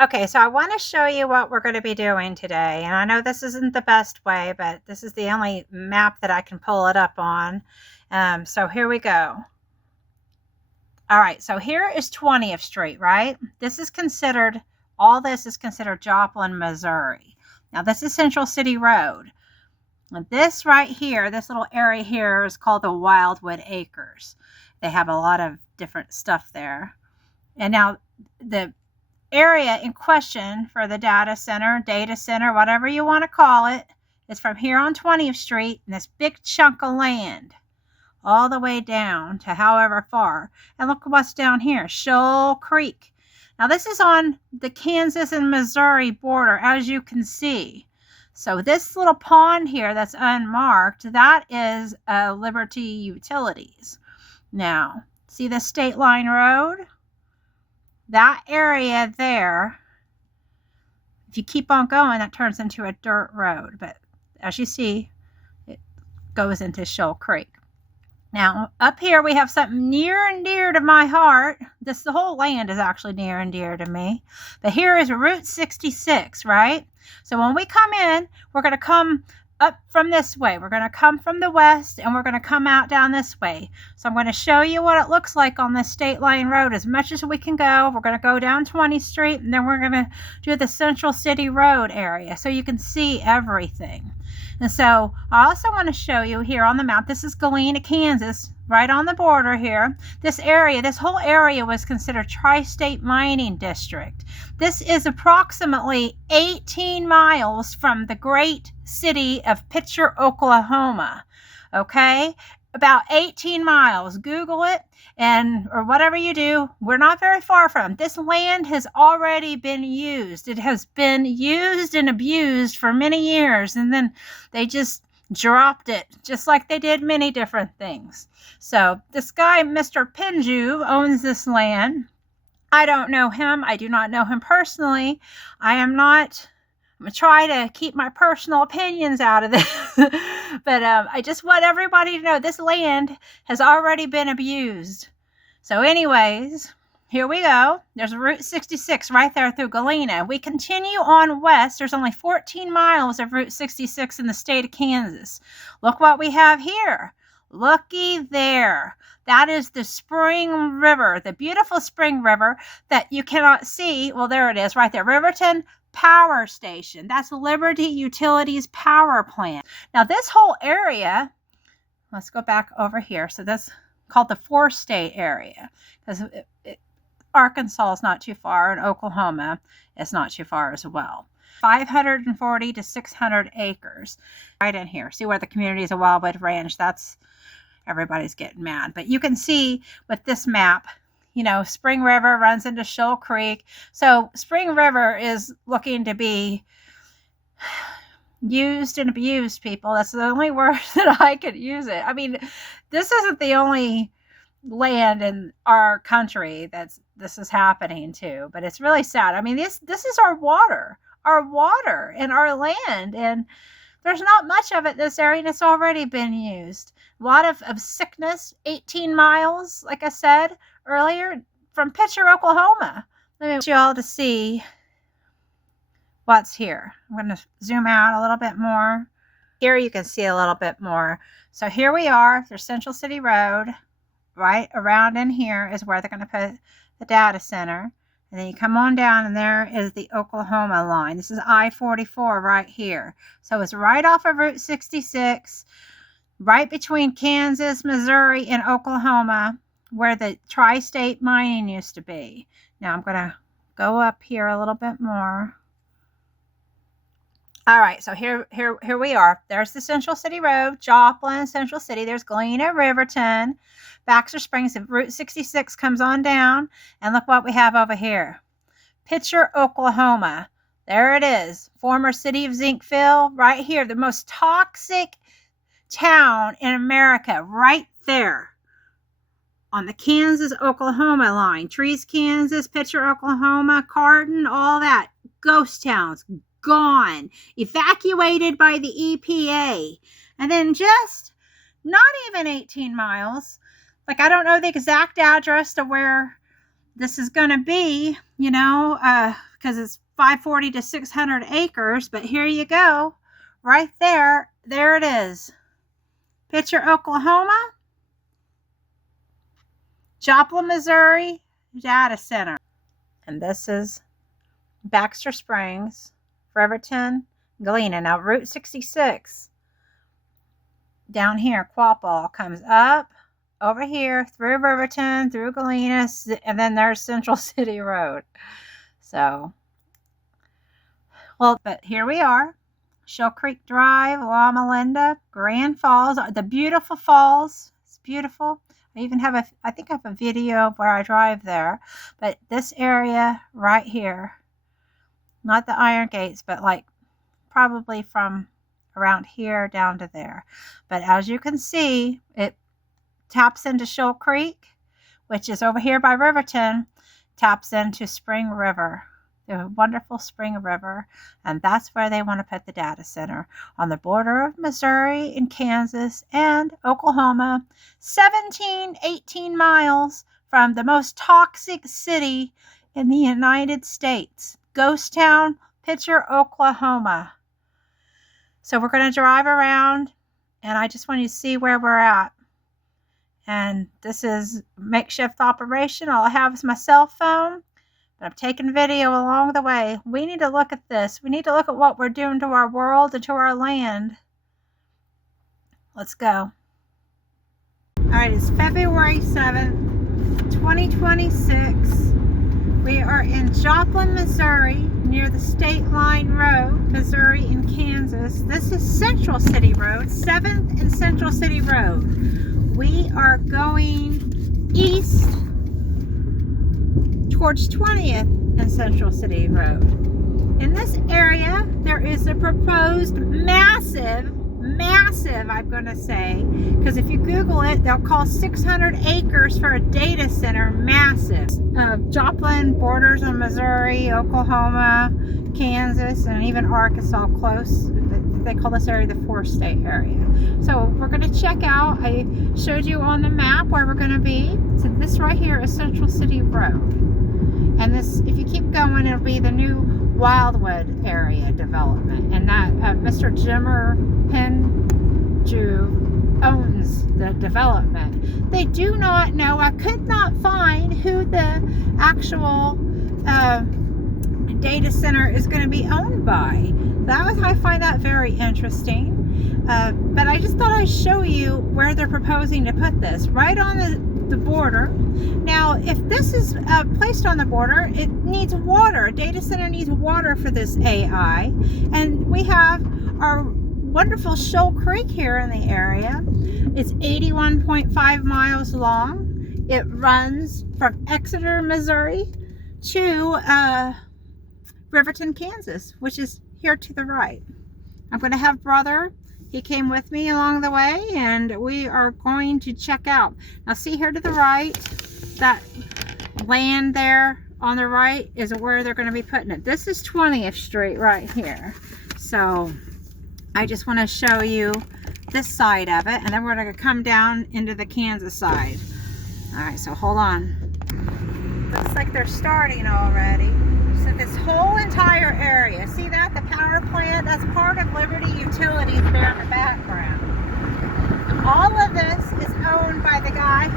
Okay, so I want to show you what we're going to be doing today. And I know this isn't the best way, but this is the only map that I can pull it up on. So here we go. All right, so here is 20th Street, right? All this is considered Joplin, Missouri. Now this is Central City Road. And this right here, this little area here is called the Wildwood Acres. They have a lot of different stuff there. And now the area in question for the data center, whatever you want to call it, is from here on 20th Street and this big chunk of land all the way down to however far. And look what's down here, Shoal Creek. Now this is on the Kansas and Missouri border, as you can see. So this little pond here that's unmarked, that is Liberty Utilities. Now, see the State Line Road? That area there, if you keep on going, that turns into a dirt road. But as you see, it goes into Shoal Creek. Now, up here we have something near and dear to my heart. The whole land is actually near and dear to me. But here is Route 66, right? So when we come in, we're going to come up from this way. We're going to come from the west and we're going to come out down this way. So I'm going to show you what it looks like on this State Line Road as much as we can go. We're going to go down 20th Street and then we're going to do the Central City Road area so you can see everything. And so I also want to show you here on the map, this is Galena, Kansas, right on the border here. This whole area was considered Tri-State Mining District. This is approximately 18 miles from the great city of Pitcher, Oklahoma. Okay? About 18 miles. Google it or whatever you do. We're not very far from it. This land has already been used. It has been used and abused for many years, and then they just dropped it, just like they did many different things. So this guy, Mr. Pinju, owns this land. I don't know him. I do not know him personally. I'm going to try to keep my personal opinions out of this. But I just want everybody to know this land has already been abused. So anyways, here we go. There's Route 66 right there through Galena. We continue on west. There's only 14 miles of Route 66 in the state of Kansas. Look what we have here. Looky there. That is the Spring River, the beautiful Spring River that you cannot see. Well, there it is right there. Riverton Power Station. That's Liberty Utilities power plant. Now this whole area, let's go back over here. So that's called the four-state area because Arkansas is not too far and Oklahoma is not too far as well. 540 to 600 acres right in here. See where the community is, a Wildwood Ranch. Everybody's getting mad. But you can see with this map, Spring River runs into Shoal Creek. So Spring River is looking to be used and abused, people. That's the only word that I could use it. I mean, this isn't the only land in our country this is happening to, but it's really sad. I mean, this is our water and our land, and there's not much of it in this area, and it's already been used. A lot of sickness, 18 miles, like I said earlier, from Pitcher, Oklahoma. Let me want you all to see what's here. I'm going to zoom out a little bit more. Here you can see a little bit more. So here we are. There's Central City Road. Right around in here is where they're going to put the data center. And then you come on down and there is the Oklahoma line. This is I-44 right here. So it's right off of Route 66, right between Kansas, Missouri, and Oklahoma, where the tri-state mining used to be. Now I'm going to go up here a little bit more. All right, so here we are. There's the Central City Road, Joplin, Central City. There's Galena, Riverton, Baxter Springs. Route 66 comes on down, and look what we have over here. Pitcher, Oklahoma. There it is. Former city of Zinkville, right here. The most toxic town in America, right there on the Kansas-Oklahoma line. Trees, Kansas, Pitcher, Oklahoma, Carton, all that. Ghost towns. Gone, evacuated by the EPA. And then just not even 18 miles, like I don't know the exact address to where this is going to be, because it's 540 to 600 acres, but here you go. Right there. There it is. Picture Oklahoma, Joplin, Missouri, data center. And this is Baxter Springs, Riverton, Galena. Now, Route 66 down here, Quapaw, comes up over here through Riverton, through Galena, and then there's Central City Road. So, well, but here we are. Shoal Creek Drive, Loma Linda, Grand Falls, the beautiful falls. It's beautiful. I even have I think I have a video of where I drive there. But this area right here, not the Iron Gates, but like probably from around here down to there. But as you can see, it taps into Shoal Creek, which is over here by Riverton, taps into Spring River. The wonderful Spring River, and that's where they want to put the data center, on the border of Missouri and Kansas and Oklahoma, 18 miles from the most toxic city in the United States, Ghost Town, Pitcher, Oklahoma. So we're going to drive around, and I just want you to see where we're at. And this is makeshift operation. All I have is my cell phone. But I'm taking video along the way. We need to look at this. We need to look at what we're doing to our world and to our land. Let's go. All right, it's February 7th, 2026. We are in Joplin, Missouri, near the State Line Road, Missouri and Kansas. This is Central City Road, 7th and Central City Road. We are going east towards 20th and Central City Road. In this area, there is a proposed massive, I'm going to say, because if you Google it, they'll call 600 acres for a data center massive. Joplin borders on Missouri, Oklahoma, Kansas, and even Arkansas close. They call this area the 4-state area. So we're going to check out. I showed you on the map where we're going to be. So this right here is Central City Road. And this, if you keep going, it'll be the new Wildwood area development. And that Mr. Jimmer Penju owns the development. They do not know. I could not find who the actual data center is going to be owned by. I find that very interesting. But I just thought I'd show you where they're proposing to put this. Right on the border. Now, if this is placed on the border, it needs water. A data center needs water for this AI. And we have our wonderful Shoal Creek here in the area. It's 81.5 miles long. It runs from Exeter, Missouri to Riverton, Kansas, which is here to the right. I'm going to have brother. He came with me along the way, and we are going to check out. Now see here to the right, that land there on the right is where they're going to be putting it. This is 20th Street right here. So I just want to show you this side of it, and then we're going to come down into the Kansas side. All right, so hold on. Looks like they're starting already. So this whole entire area, see that? The power plant, that's part of Liberty Utilities there in the background. All of this is owned by the guy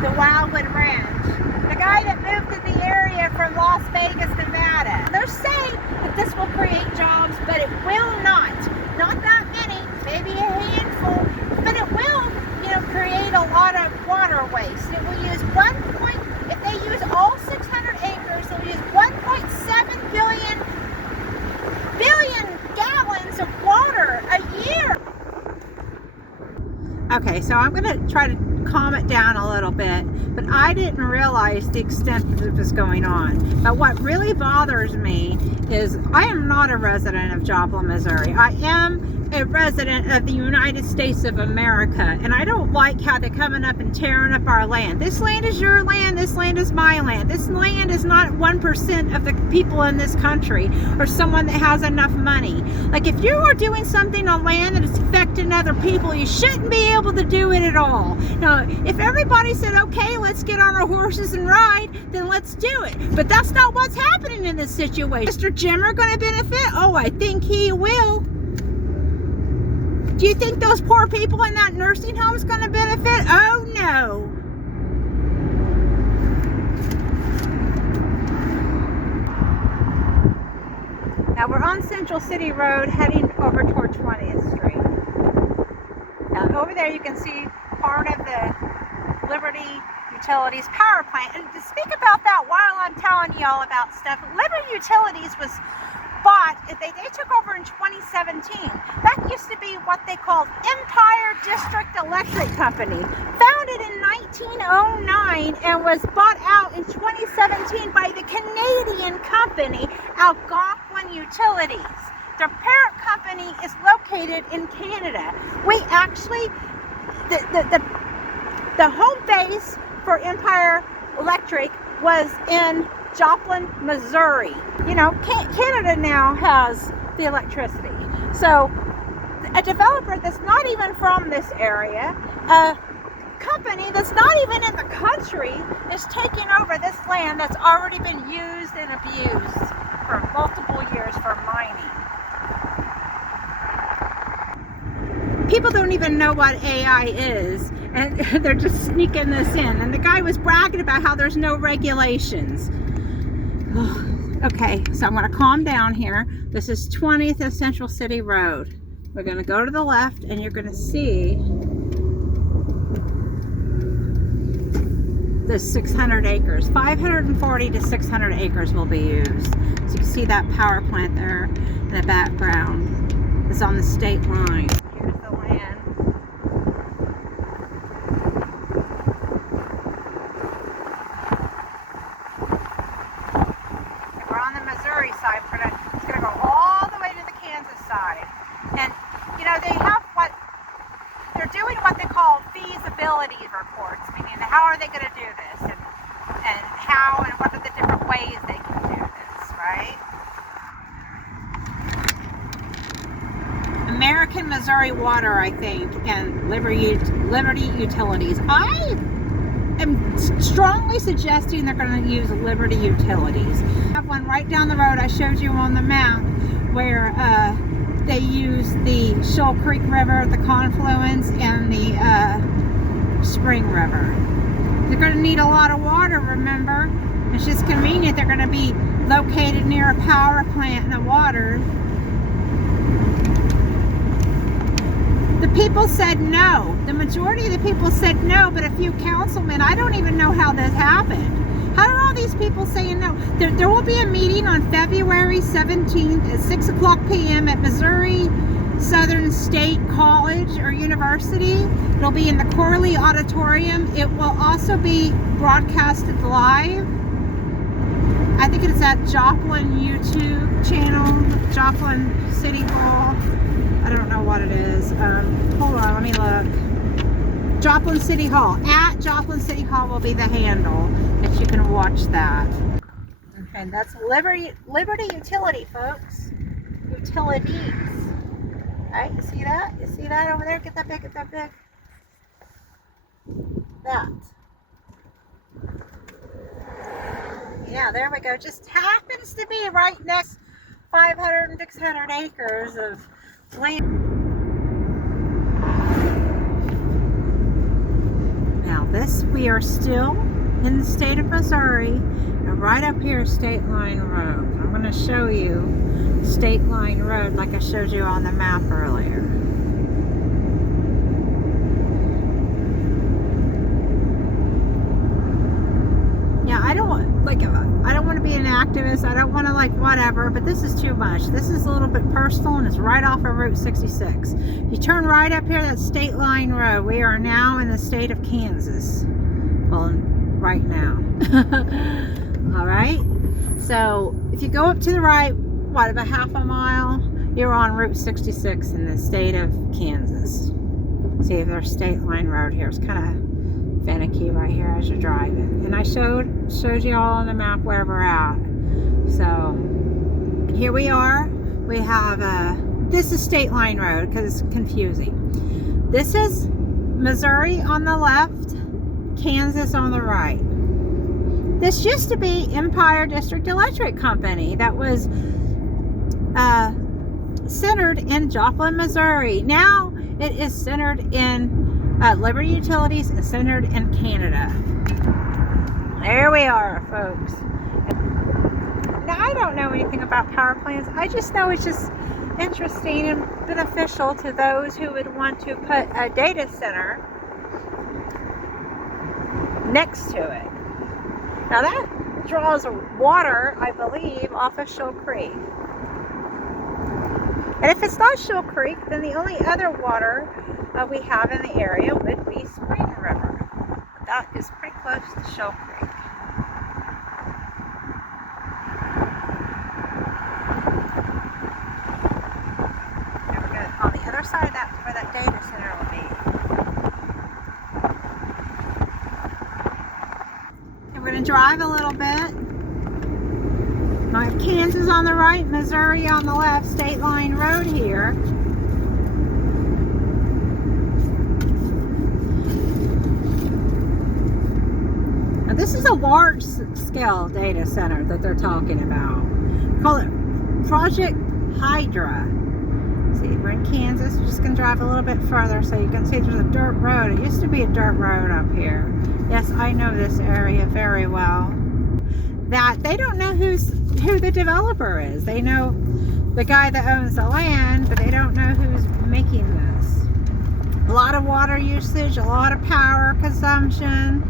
the Wildwood Ranch. The guy that moved to the area from Las Vegas, Nevada. They're saying that this will create jobs, but it will not. Not that many, maybe a handful, but it will, create a lot of water waste. It will use if they use all 600 acres, they'll use 1.7 billion gallons of water a year. Okay, so I'm going to try to calm it down a little bit, but I didn't realize the extent that it was going on. But what really bothers me is I am not a resident of Joplin, Missouri. I am a resident of the United States of America, and I don't like how they're coming up and tearing up our land. This land is your land. This land is my land. This land is not 1% of the people in this country or someone that has enough money. Like, if you are doing something on land that is affecting other people, you shouldn't be able to do it at all. Now, if everybody said, okay, let's get on our horses and ride, then let's do it. But that's not what's happening in this situation. Mr. Jimmer going to benefit? Oh, I think he will. Do you think those poor people in that nursing home is going to benefit? Oh, no. Now, we're on Central City Road heading over toward 20th Street. Now, over there you can see part of the Liberty Utilities power plant. And to speak about that while I'm telling you all about stuff, Liberty Utilities was bought, they took over in 2017. That used to be what they called Empire District Electric Company, founded in 1909 and was bought out in 2017 by the Canadian company Algonquin Utilities. Their parent company is located in Canada. We actually, the home base for Empire Electric was in Joplin, Missouri. You know, Canada now has the electricity. So a developer that's not even from this area, a company that's not even in the country, is taking over this land that's already been used and abused for multiple years for mining. People don't even know what AI is, and they're just sneaking this in. And the guy was bragging about how there's no regulations. Okay, so I'm going to calm down here. This is 20th of Central City Road. We're going to go to the left, and you're going to see the 600 acres. 540 to 600 acres will be used. So you can see that power plant there in the background. It's on the state line. Here's the land. Side, it's going to go all the way to the Kansas side. And you know, they're doing what they call feasibility reports, meaning how are they going to do this, and how and what are the different ways they can do this, right? American Missouri Water, I think, and Liberty Utilities. I am strongly suggesting they're going to use Liberty Utilities. I have one right down the road I showed you on the map where they use the Shoal Creek River, the confluence, and the Spring River. They're going to need a lot of water, remember? It's just convenient they're going to be located near a power plant and the water. The people said no. The majority of the people said no, but a few councilmen, I don't even know how this happened. How are all these people saying no? There will be a meeting on February 17th at 6 o'clock p.m. at Missouri Southern State College or University. It'll be in the Corley auditorium. It will also be broadcasted live. I think it's at Joplin YouTube channel, Joplin City Hall. I don't know what it is. Hold on, let me look. Joplin City Hall. At Joplin City Hall will be the handle that you can watch that. Okay, that's Liberty Utility, folks. Utilities. Alright, you see that? You see that over there? Get that big, get that big. That. Yeah, there we go. Just happens to be right next 500 and 600 acres of land. Now this, we are still in the state of Missouri, and right up here is State Line Road. I'm going to show you State Line Road like I showed you on the map earlier. Yeah, I don't want to be an activist. I don't want to whatever, but this is too much. This is a little bit personal, and it's right off of Route 66. You turn right up here, that's State Line Road. We are now in the state of Kansas. Well, right now. All right. So if you go up to the right, about half a mile, You're on Route 66 in the state of Kansas. See, there's State Line Road here. It's kind of finicky right here as you're driving. And I showed you all on the map where we're at. So here we are. We have this is State Line Road because it's confusing. This is Missouri on the left, Kansas on the right. This used to be Empire District Electric Company that was centered in Joplin, Missouri. Now it is centered in Liberty Utilities and centered in Canada. There we are, folks. Now, I don't know anything about power plants. I just know it's just interesting and beneficial to those who would want to put a data center next to it. Now that draws water, I believe, off of Shoal Creek. And if it's not Shoal Creek, then the only other water we have in the area would be Spring River. That is pretty close to Shoal Creek. And we're going on the other side of that, where that data center will be. And we're going to drive a little bit. I have Kansas on the right, Missouri on the left, State Line Road here. Now this is a large scale data center that they're talking about. Call it Project Hydra. See, we're in Kansas. We're just going to drive a little bit further so you can see there's a dirt road. It used to be a dirt road up here. Yes, I know this area very well. That they don't know who the developer is. They know the guy that owns the land, but they don't know who's making this. A lot of water usage, a lot of power consumption,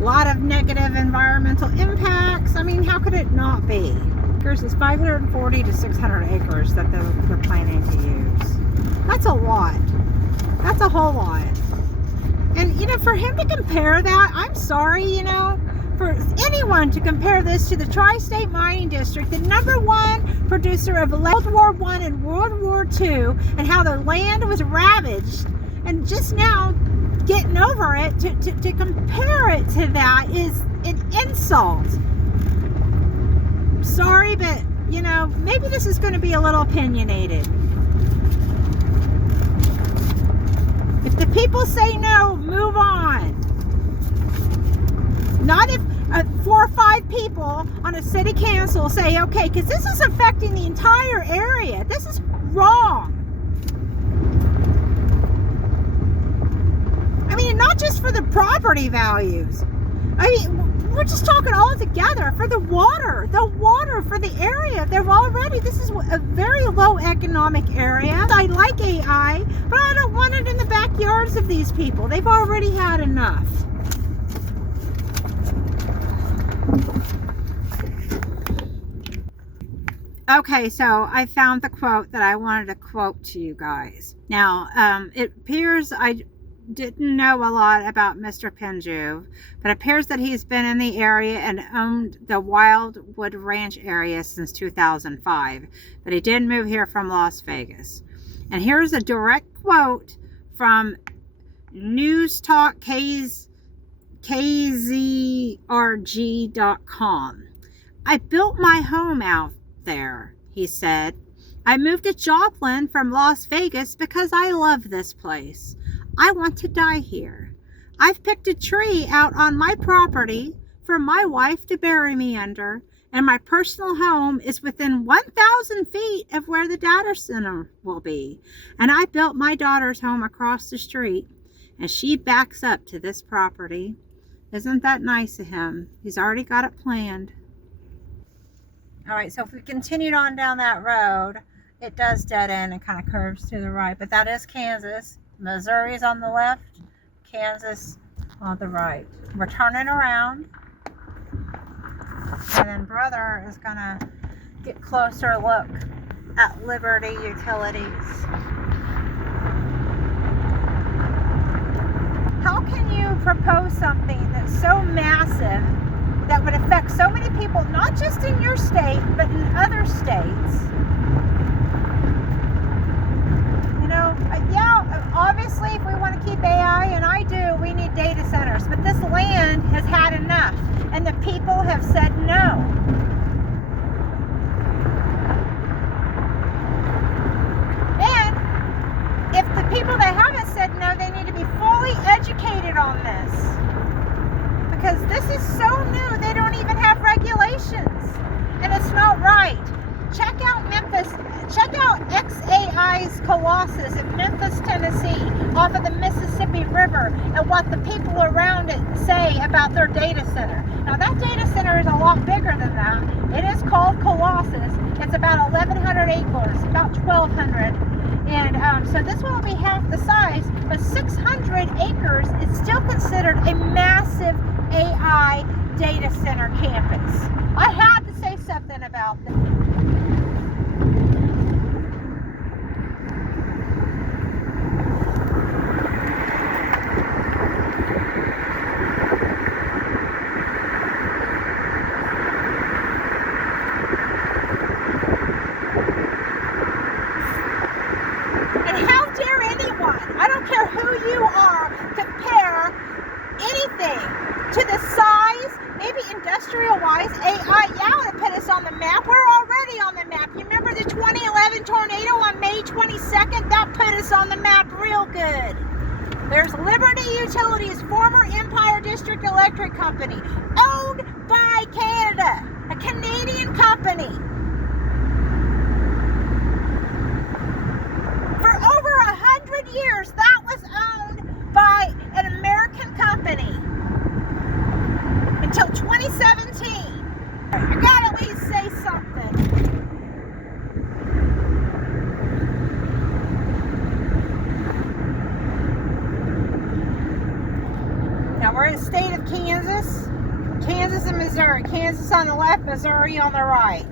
a lot of negative environmental impacts. I mean, how could it not be? There's 540 to 600 acres that they're planning to use. That's a lot. That's a whole lot. And, you know, for him to compare that, I'm sorry, you know, for anyone to compare this to the Tri-State Mining District, the #1 producer of World War I and World War II, and how their land was ravaged, and just now getting over it, to compare it to that is an insult. Sorry, but, you know, maybe this is going to be a little opinionated. If the people say no, move on. Not if 4 or 5 people on a city council say, okay, because this is affecting the entire area. This is wrong. I mean, not just for the property values. I mean, we're just talking all together for the water for the area. This is a very low economic area. I like AI, but I don't want it in the backyards of these people. They've already had enough. Okay, so I found the quote that I wanted to quote to you guys. Now, it appears I didn't know a lot about Mr. Penju, but it appears that he's been in the area and owned the Wildwood Ranch area since 2005, but he did move here from Las Vegas. And here's a direct quote from newstalk.kzrg.com. I built my home out there, he said. I moved to Joplin from Las Vegas because I love this place. I want to die here. I've picked a tree out on my property for my wife to bury me under, and my personal home is within 1,000 feet of where the data center will be. And I built my daughter's home across the street, and she backs up to this property. Isn't that nice of him? He's already got it planned. All right, so if we continued on down that road, it does dead end and kind of curves to the right, but that is Kansas. Missouri's on the left, Kansas on the right. We're turning around, and then brother is gonna get closer look at Liberty Utilities. How can you propose something that's so massive that would affect so many people, not just in your state, but in other states? acres, but this land has had enough, and the people have said no. And if the people that haven't said no, they need to be fully educated on this, because this is so new, they don't even have regulations, and it's not right. Check out Memphis, check out XAI's Colossus in Memphis, Tennessee, off of the Mississippi River, and what the people around it say about their data center. Now that data center is a lot bigger than that. It is called Colossus. It's about 1,100 acres, about 1,200. And so this one will be half the size, but 600 acres is still considered a massive AI data center campus. I had to say something about this. To the size, maybe industrial-wise, AI, yeah, to put us on the map. We're already on the map. You remember the 2011 tornado on May 22nd? That put us on the map real good. There's Liberty Utilities, former Empire District Electric Company, owned by Canada, a Canadian company. For over 100 years, that was owned by an American company. Until 2017. I gotta at least say something. Now we're in the state of Kansas. Kansas and Missouri. Kansas on the left, Missouri on the right.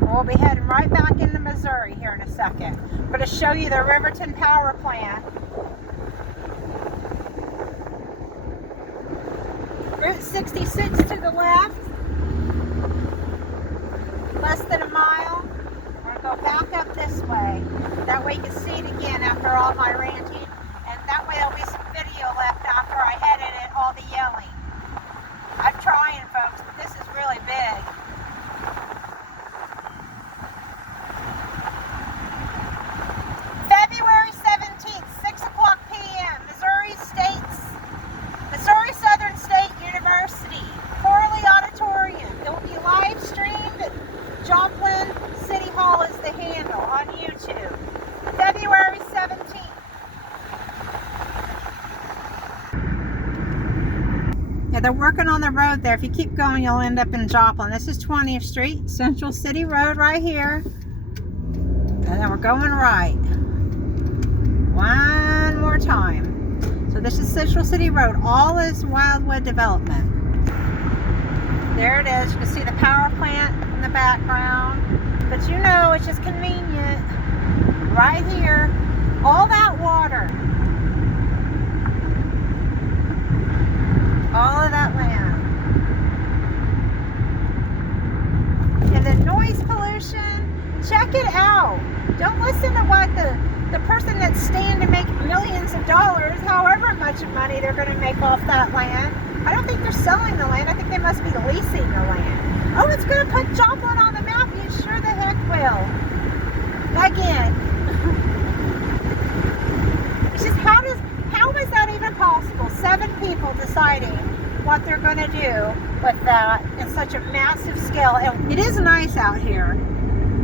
We'll be heading right back into Missouri here in a second. I'm going to show you the Riverton Power Plant. Route 66 to the left, less than a mile. We're going to go back up this way. That way you can see it again after all my ranting. And that way there'll be some video left after I edit it, all the yelling. I'm trying, folks, but this is really big. February 17th, 6 o'clock p.m., Missouri Southern State University, Corley Auditorium. It will be live streamed at Joplin City Hall is the handle on YouTube. February 17th. Yeah, they're working on the road there. If you keep going, you'll end up in Joplin. This is 20th Street, Central City Road right here. And then we're going right. One more time. So this is Central City Road. All is Wildwood development. There it is. You can see the power plant in the background. But you know, it's just convenient. Right here. All that water. All of that land. And the noise pollution, check it out. Don't listen to what the person that's staying to make millions of dollars, however much money they're going to make off that land. I don't think they're selling the land. I think they must be leasing the land. Oh, it's going to put Joplin on the map. You sure the heck will. Again. It's just, how is that even possible? 7 people deciding what they're going to do with that in such a massive scale. And it is nice out here,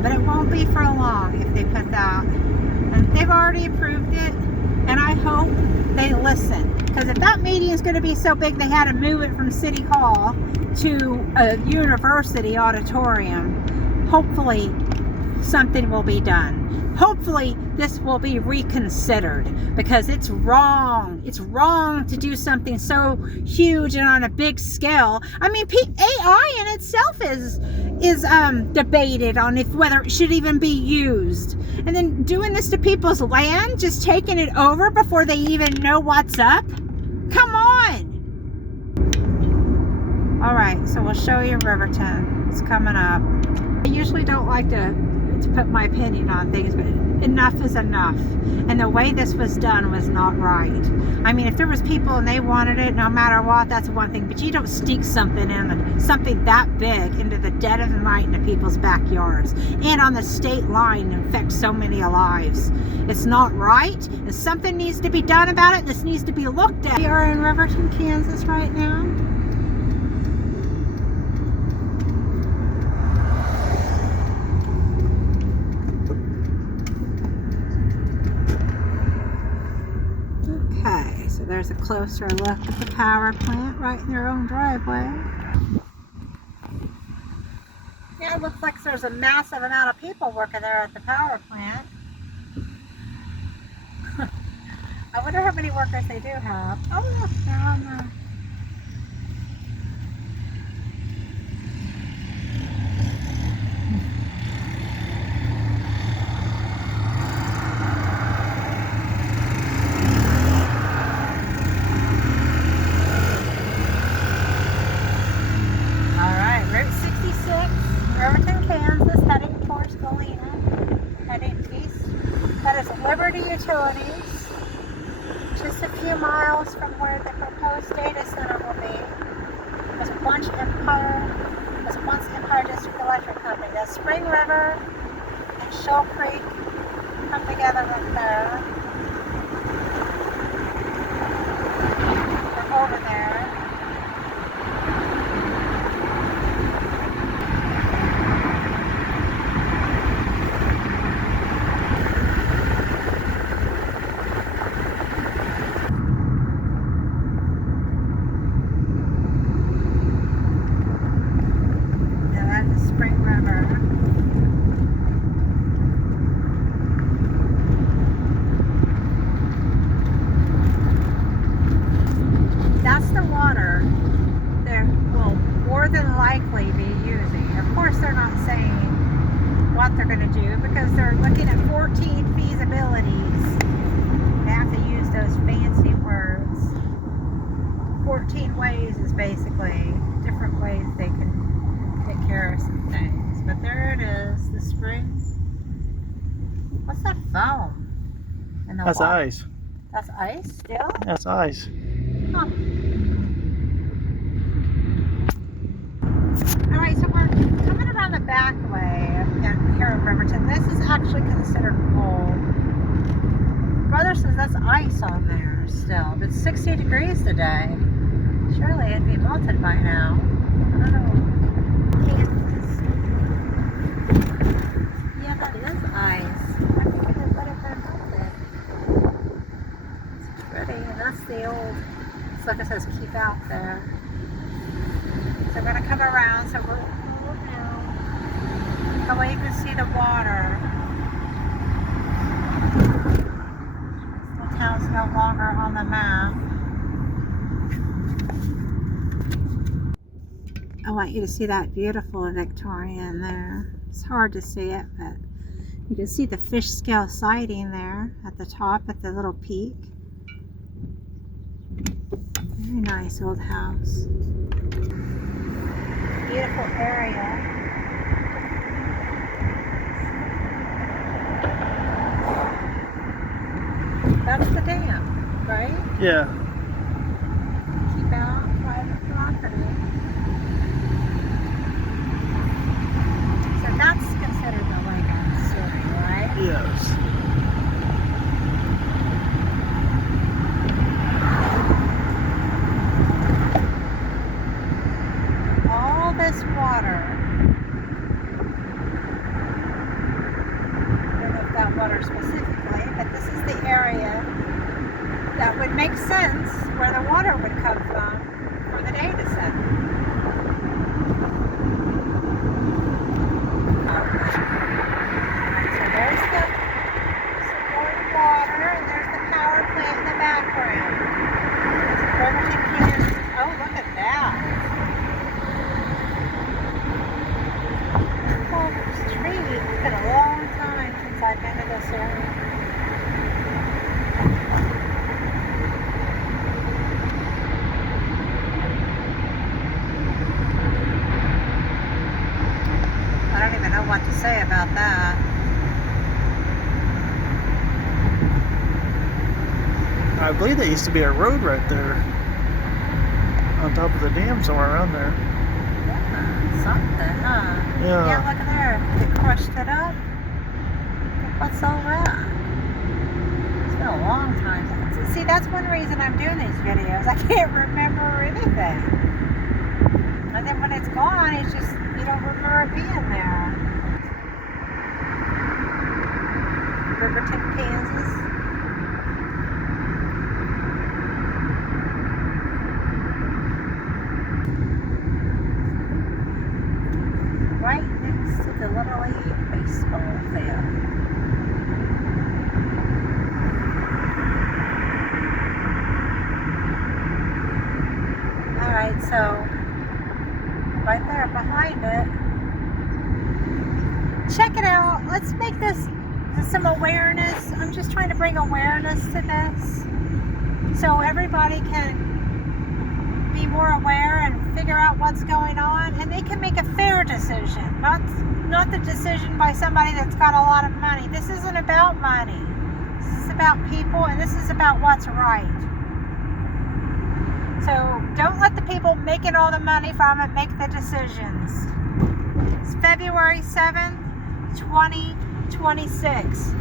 but it won't be for long if they put that. And they've already approved it, and I hope they listen. Because if that meeting is going to be so big they had to move it from City Hall to a university auditorium, hopefully something will be done. Hopefully this will be reconsidered, because it's wrong. It's wrong to do something so huge and on a big scale. I mean, AI in itself is debated on whether it should even be used. And then doing this to people's land, just taking it over before they even know what's up. Come on. All right, so we'll show you Riverton. It's coming up. I usually don't like to to put my opinion on things, but enough is enough. And the way this was done was not right. I mean, if there was people and they wanted it, no matter what, that's one thing. But you don't sneak something in, something that big, into the dead of the night into people's backyards and on the state line and affect so many lives. It's not right, and something needs to be done about it. And this needs to be looked at. We are in Riverton, Kansas right now. Okay, so there's a closer look at the power plant right in their own driveway. Yeah, it looks like there's a massive amount of people working there at the power plant. I wonder how many workers they do have. Oh, look, they're on the... Utilities, just a few miles from where the proposed data center will be. There's once Empire District Electric Company. The Spring River and Shoal Creek come together right there. We're over there. That's the water they will more than likely be using. Of course, they're not saying what they're going to do because they're looking at 14 feasibilities. They have to use those fancy words. 14 ways is basically different ways they can take care of some things. But there it is, the spring. What's that foam? In the That's water? ice. That's ice still? That's ice. Huh. Alright, so we're coming around the back way here in Riverton. This is actually considered cold. Brother says that's ice on there still. It's 60 degrees today. Surely it'd be melted by now. I don't know. Kansas. Yeah, that is ice. I think it would let it burn melted. It's pretty, and that's the old... It's like it says keep out there. So we're going to come around, so we're down. That way you can see the water. The town's no longer on the map. I want you to see that beautiful Victorian there. It's hard to see it, but you can see the fish scale siding there at the top at the little peak. Very nice old house. Beautiful area. That's the dam, right? Yeah. Keep out private property. So that's considered the lake in the city, right? Yes. This water, I don't know if that water specifically, but this is the area that would make sense where the water would come from for the data center. So there's the supported water, and there's the power plant in the background. There's Riverton, Kansas. Oh, look at that. It's been a long time since I've been to this area. I believe there used to be a road right there on top of the dam somewhere around there. Yeah, something, huh? Yeah. Yeah, look at there. They crushed it up. What's all that? It's been a long time. See, that's one reason I'm doing these videos. I can't remember anything. And then when it's gone, it's just, you don't remember it being there. Riverton, Kansas. Right next to the Little League baseball field. Alright, so right there behind it. Check it out. Let's make this some awareness. I'm just trying to bring awareness to this so everybody can be more aware and figure out what's going on, and they can make a fair decision, not the decision by somebody that's got a lot of money. This isn't about money. This is about people, and this is about what's right. So don't let the people making all the money from it make the decisions. It's February 7th, 2026.